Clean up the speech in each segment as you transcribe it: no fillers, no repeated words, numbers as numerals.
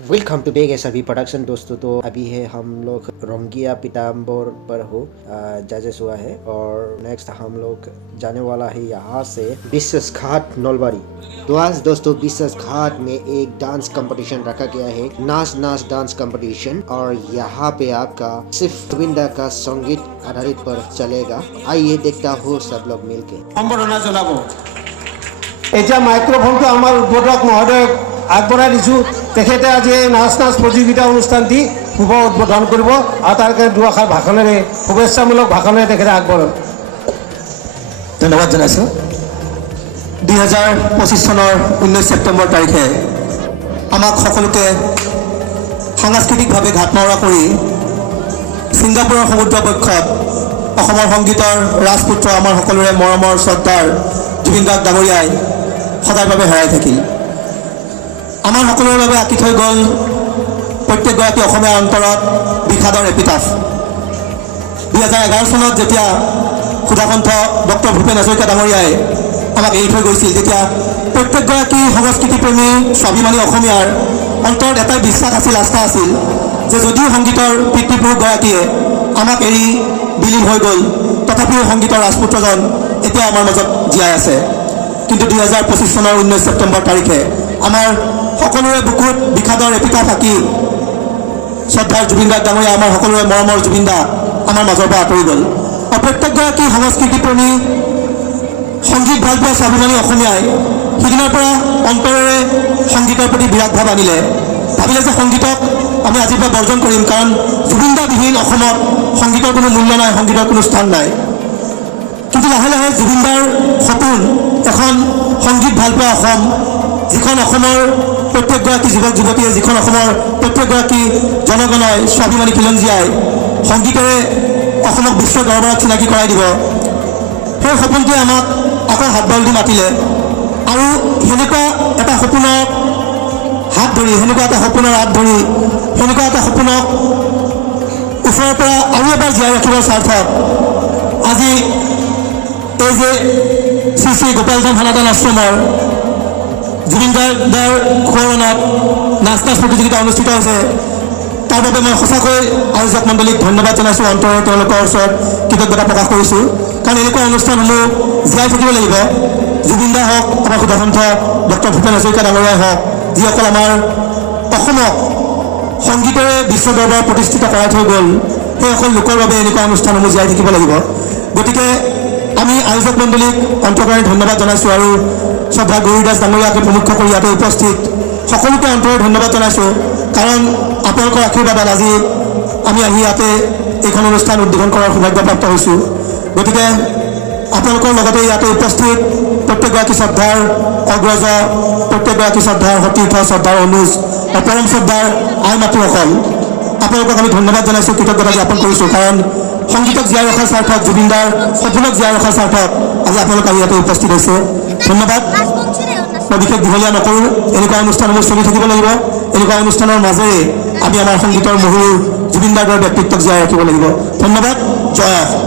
Welcome to Beg SRV production. दोस्तों तो अभी है हम लोग रोंगिया पीताम्बर पर हो जजेस हुआ है और नेक्स्ट हम लोग जाने वाला है यहाँ से विश्वास घाट नलबारी। तो आज दोस्तों विश्वास घाट में एक डांस कंपटीशन रखा गया है, नाच नाच डांस कंपटीशन, और यहाँ पे आपका सिर्फ गोविंदा का संगीत आधारित पर चलेगा। आइए देखता हो सब लोग मिलके। माइक्रोफोन तो आमार उद्बोधक महोदय আগবঢ়াই দিছোঁ। তেখেতে আজি নাচ নাচ প্ৰতিযোগিতা অনুষ্ঠানটি শুভ উদ্বোধন কৰিব আৰু তাৰ কাৰণে দুআষাৰ ভাষণেৰে শুভেচ্ছামূলক ভাষণেৰে তেখেতে আগবঢ়াব। ধন্যবাদ জনাইছোঁ। 2025 চনৰ 19 ছেপ্টেম্বৰ তাৰিখে আমাক সকলোকে সাংস্কৃতিকভাৱে ঘাটমাউৰা কৰি ছিংগাপুৰৰ সমুদ্ৰবক্ষত অসমৰ সংগীতৰ ৰাজপুত্ৰ আমাৰ সকলোৰে মৰমৰ শ্ৰদ্ধাৰ জুবিন গাৰ্গ ডাঙৰীয়াই সদায় বাবে হেৰাই থাকিল। আমাৰ সকলোৰে বাবে আঁকি থৈ গ'ল প্ৰত্যেকগৰাকী অসমীয়াৰ অন্তৰত বিষাদৰ এপিটাফ। 2011 চনত যেতিয়া সুধাকণ্ঠ ডক্টৰ ভূপেন হাজৰিকা ডাঙৰীয়াই আমাক এৰি থৈ গৈছিল, তেতিয়া প্ৰত্যেকগৰাকী সংস্কৃতিপ্ৰেমী স্বাভিমানী অসমীয়াৰ অন্তৰত এটাই বিশ্বাস আছিল, আস্থা আছিল যে যদিও সংগীতৰ পিতৃপুৰুষগৰাকীয়ে আমাক এৰি বিলীন হৈ গ'ল, তথাপিও সংগীতৰ ৰাজপুত্ৰজন এতিয়া আমাৰ মাজত জীয়াই আছে। কিন্তু 2025 চনৰ 19 ছেপ্টেম্বৰ তাৰিখে আমাৰ সকলোৰে বুকুত বিষাদৰ এপিটাফ আঁকি শ্ৰদ্ধাৰ জুবিন গাৰ্গ ডাঙৰীয়া, আমাৰ সকলোৰে মৰমৰ জুবিন দা আমাৰ মাজৰ পৰা আঁতৰি গ'ল। আৰু প্ৰত্যেকগৰাকী সংস্কৃতিপ্ৰেমী সংগীত ভাল পোৱা স্বাভিমানী অসমীয়াই সিদিনাৰ পৰা অন্তৰেৰে সংগীতৰ প্ৰতি বিৰাগ ভাৱ আনিলে, ভাবিলে যে সংগীতক আমি আজিৰ পৰা বৰ্জন কৰিম, কাৰণ জুবিন দাবিহীন অসমত সংগীতৰ কোনো মূল্য নাই, সংগীতৰ কোনো স্থান নাই। কিন্তু লাহে লাহে জুবিন দাৰ সপোন এখন সংগীত ভাল পোৱা অসম, যিখন অসমৰ প্ৰত্যেকগৰাকী যুৱক যুৱতীয়ে, যিখন অসমৰ প্ৰত্যেকগৰাকী জনগণই স্বাভিমানী খিলঞ্জীয়াই সংগীতেৰে অসমক বিশ্ব দৰবাৰত চিনাকি কৰাই দিব, সেই সপোনটোৱে আমাক আকৌ হাতবাল দি মাতিলে। আৰু সেনেকুৱা এটা সপোনক হাত ধৰি, সেনেকুৱা এটা সপোনৰ হাত ধৰি, সেনেকুৱা এটা সপোনক ওচৰৰ পৰা আৰু এবাৰ জীয়াই ৰাখিবৰ স্বাৰ্থত আজি এই যে শ্ৰী শ্ৰী গোপালধাম সনাতন আশ্ৰমৰ জুবিন গাৰ্গৰ সোঁৱৰণত নাচ নাচ প্ৰতিযোগিতা অনুষ্ঠিত হৈছে। তাৰ বাবে মই সঁচাকৈ আয়োজক মণ্ডলীক ধন্যবাদ জনাইছোঁ, অন্তৰৰ তেওঁলোকৰ ওচৰত কৃতজ্ঞতা প্ৰকাশ কৰিছোঁ। কাৰণ এনেকুৱা অনুষ্ঠানসমূহ জীয়াই থাকিব লাগিব। জুবিন দা হওক, আমাৰ সুধাকণ্ঠ ডক্টৰ ভূপেন হাজৰিকা ডাঙৰীয়াই হওক, যিসকল আমাৰ অসমক সংগীতেৰে বিশ্ব দৰবাৰত প্ৰতিষ্ঠিত কৰাই থৈ গ'ল, সেইসকল লোকৰ বাবে এনেকুৱা অনুষ্ঠানসমূহ জীয়াই থাকিব লাগিব। গতিকে আমি আয়োজক মণ্ডলীক অন্তঃকৰণে ধন্যবাদ জনাইছোঁ আৰু শ্ৰদ্ধা গৌৰী দাস ডাঙৰীয়াকে প্ৰমুখ কৰি ইয়াতে উপস্থিত সকলোকে অন্তৰৰ ধন্যবাদ জনাইছোঁ। কাৰণ আপোনালোকৰ আশীৰ্বাদত আজি আমি আহি ইয়াতে এইখন অনুষ্ঠান উদ্বোধন কৰাৰ সৌভাগ্যপ্ৰাপ্ত হৈছোঁ। গতিকে আপোনালোকৰ লগতে ইয়াতে উপস্থিত প্ৰত্যেকগৰাকী শ্ৰদ্ধাৰ অগ্ৰজ, প্ৰত্যেকগৰাকী শ্ৰদ্ধাৰ সতীৰ্থ, শ্ৰদ্ধাৰ অনুজ, পৰম শ্ৰদ্ধাৰ আই মাতৃসকল, আপোনালোকক আমি ধন্যবাদ জনাইছোঁ, কৃতজ্ঞতা জ্ঞাপন কৰিছোঁ। কাৰণ সংগীতক জীয়াই ৰখাৰ স্বাৰ্থত, জুবিনদাৰ সপোনক জীয়াই ৰখাৰ স্বাৰ্থত আজি আপোনালোক আহি ইয়াতে উপস্থিত হৈছে। ধন্যবাদ। মই বিশেষ দীঘলীয়া নকৰোঁ, এনেকুৱা অনুষ্ঠানবোৰ চলি থাকিব লাগিব। এনেকুৱা অনুষ্ঠানৰ মাজেৰে আমি আমাৰ সংগীতৰ মহুৰ জুবিন গাৰ্গৰ ব্যক্তিত্বক জীয়াই ৰাখিব লাগিব। ধন্যবাদ। জয় অসম।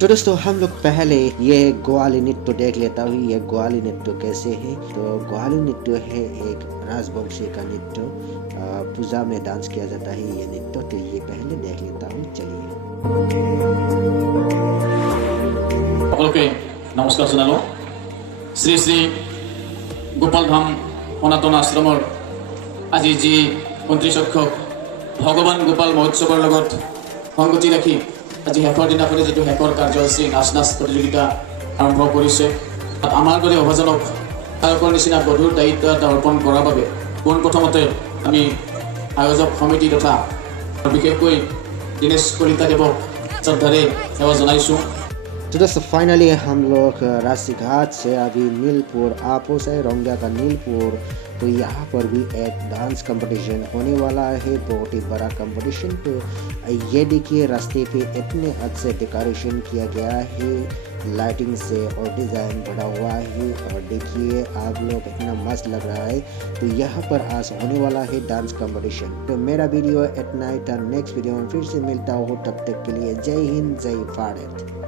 तो दोस्तों हम लोग पहले ये ग्वाली नृत्य देख लेता हूँ, ये ग्वाली नृत्य कैसे है। तो ग्वाली नृत्य है एक राजवंशी का नृत्य, पूजा में डांस किया जाता है ये नृत्य। तो ये पहले देख लेता हूँ, चलिए। সকলকে নমস্কাৰ জনালোঁ। শ্ৰী শ্ৰী গোপালধাম সনাতন আশ্ৰমৰ আজি যি 29 সংখ্যক ভগৱান গোপাল মহোৎসৱৰ লগত সংগতি ৰাখি আজি শেষৰ দিনাখনে যিটো শেষৰ কাৰ্যসূচী নাচ নাচ প্ৰতিযোগিতা আৰম্ভ কৰিছে, আমাৰ দৰে অভাজনক তেওঁলোকৰ নিচিনা গধুৰ দায়িত্ব এটা অৰ্পণ কৰাৰ বাবে পোনপ্ৰথমতে আমি আয়োজক সমিতি তথা বিশেষকৈ দীনেশ কলিতা দেৱক শ্ৰদ্ধাৰে সেৱা জনাইছোঁ। तो दोस्तों फाइनली हम लोग राशि घाट से अभी नीलपुर आपोस है, रोंगिया का नीलपुर। तो यहाँ पर भी एक डांस कंपटीशन होने वाला है, बहुत ही बड़ा कंपटीशन। तो ये देखिए रास्ते पे इतने अच्छे डेकोरेशन किया गया है लाइटिंग से और डिज़ाइन बड़ा हुआ है, और देखिए आप लोग इतना मस्त लग रहा है। तो यहाँ पर आज होने वाला है डांस कंपटीशन। तो मेरा वीडियो इतना ही था, नेक्स्ट वीडियो में फिर से मिलता हूँ, तब तक के लिए जय हिंद, जय भारत।